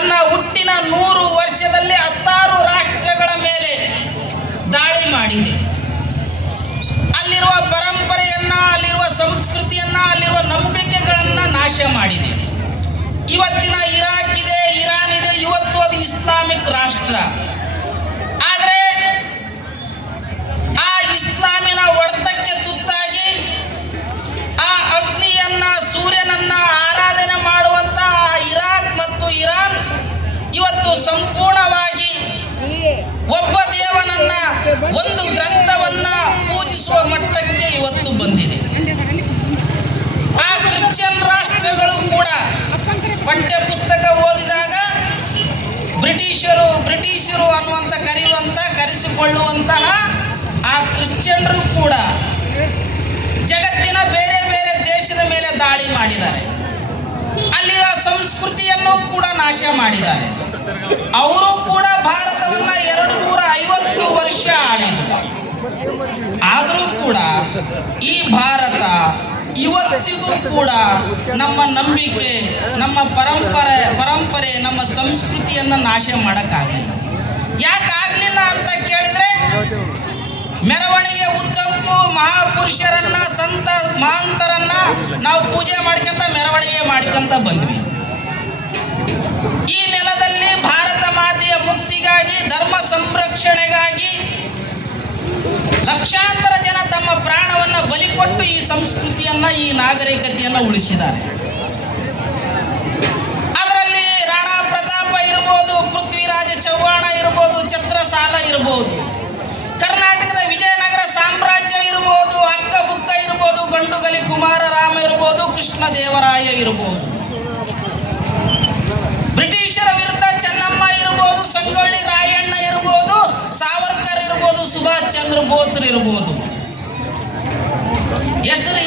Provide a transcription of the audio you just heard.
ತನ್ನ ಹುಟ್ಟಿನ 100 ವರ್ಷದಲ್ಲಿ 16 ರಾಷ್ಟ್ರಗಳ ಮೇಲೆ ದಾಳಿ ಮಾಡಿದೆ. ಅಲ್ಲಿರುವ ಪರಂಪರೆಯನ್ನ, ಅಲ್ಲಿರುವ ಸಂಸ್ಕೃತಿಯನ್ನ, ಅಲ್ಲಿರುವ ನಂಬಿಕೆಗಳನ್ನ ನಾಶ ಮಾಡಿದೆ. ಇವತ್ತಿನ ಇರಾಕ್ ಇದೆ, ಇರಾನ್ ಇದೆ, ಇವತ್ತು ಅದು ಇಸ್ಲಾಮಿಕ್ ರಾಷ್ಟ್ರ. ಆದರೆ ಆ ಇಸ್ಲಾಮಿನ ಹೊಡೆತಕ್ಕೆ ತುತ್ತಾಗಿ ಆ ಅಗ್ನಿಯನ್ನ, ಸೂರ್ಯನನ್ನ ಆರಾಧನೆ ಮಾಡುವಂತ ಇರಾಕ್ ಮತ್ತು ಇರಾನ್ ಇವತ್ತು ಸಂಪೂರ್ಣವಾಗಿ ಒಬ್ಬ ದೇವನನ್ನ, ಒಂದು ಗ್ರಂಥವನ್ನ ಪೂಜಿಸುವ ಮಟ್ಟಕ್ಕೆ ಇವತ್ತು ಬಂದಿದೆ. ಆ ಕ್ರಿಶ್ಚಿಯನ್ ರಾಷ್ಟ್ರಗಳು ಕೂಡ ಪಠ್ಯ ಪುಸ್ತಕ ಓದಿದಾಗ ಬ್ರಿಟಿಷರು ಅನ್ನುವಂತ ಕರೆಸಿಕೊಳ್ಳುವಂತಹ ಆ ಕ್ರಿಶ್ಚಿಯನ್ರು ಕೂಡ ಜಗತ್ತಿನ ಬೇರೆ ಬೇರೆ ದೇಶದ ಮೇಲೆ ದಾಳಿ ಮಾಡಿದ್ದಾರೆ. ಅಲ್ಲಿನ ಸಂಸ್ಕೃತಿಯನ್ನು ಕೂಡ ನಾಶ ಮಾಡಿದ್ದಾರೆ. ಅವರು ಕೂಡ ಭಾರತವನ್ನ 250 ವರ್ಷ ಆಳಿದರು. ಆದರೂ ಕೂಡ ಈ ಭಾರತ ಇವತ್ತಿಗೂ ಕೂಡ ನಮ್ಮ ನಂಬಿಕೆ, ನಮ್ಮ ಪರಂಪರೆ, ನಮ್ಮ ಸಂಸ್ಕೃತಿಯನ್ನು ನಾಶ ಮಾಡಕ್ಕಾಗಲಿಲ್ಲ. ಯಾಕಾಗಲಿಲ್ಲ ಅಂತ ಕೇಳಿದ್ರೆ, ಮೆರವಣಿಗೆ ಉದ್ದಕ್ಕೂ ಮಹಾಪುರುಷರನ್ನ, ಸಂತ ಮಹಾಂತರನ್ನ ನಾವು ಪೂಜೆ ಮಾಡ್ಕೊಂತ ಮೆರವಣಿಗೆ ಮಾಡ್ಕೊಂತ ಬಂದ್ವಿ. ಈ ನೆಲದಲ್ಲಿ ಭಾರತ ಮಾತೆಯ ಮುಕ್ತಿಗಾಗಿ, ಧರ್ಮ ಸಂರಕ್ಷಣೆಗಾಗಿ ಲಕ್ಷಾಂತರ ಜನ ತಮ್ಮ ಪ್ರಾಣವನ್ನ ಬಲಿ ಕೊಟ್ಟು ಈ ಸಂಸ್ಕೃತಿಯನ್ನ, ಈ ನಾಗರಿಕತೆಯನ್ನ ಉಳಿಸಿದ್ದಾರೆ. ಅದರಲ್ಲಿ ರಾಣಾ ಪ್ರತಾಪ ಇರ್ಬೋದು, ಪೃಥ್ವಿರಾಜ ಚವ್ಹಾಣ ಇರ್ಬೋದು, ಛತ್ರಸಾಲ ಇರ್ಬೋದು, ಕರ್ನಾಟಕದ ವಿಜಯನಗರ ಸಾಮ್ರಾಜ್ಯ ಇರ್ಬೋದು, ಅಕ್ಕ ಬುಕ್ಕ ಇರ್ಬೋದು, ಗಂಡುಗಲಿ ಕುಮಾರರಾಮ ಇರ್ಬೋದು, ಕೃಷ್ಣ ದೇವರಾಯ ಇರ್ಬೋದು, ಬ್ರಿಟಿಷರ ವಿರುದ್ಧ ಚೆನ್ನಮ್ಮ ಇರ್ಬೋದು, ಸಂಗೊಳ್ಳಿ ರಾಯಣ್ಣ ಇರ್ಬೋದು, ಸಾವರ್ಕರ್ ಇರ್ಬೋದು, ಸುಭಾಷ್ ಚಂದ್ರ ಬೋಸ್ ಇರ್ಬೋದು, ಹೆಸರು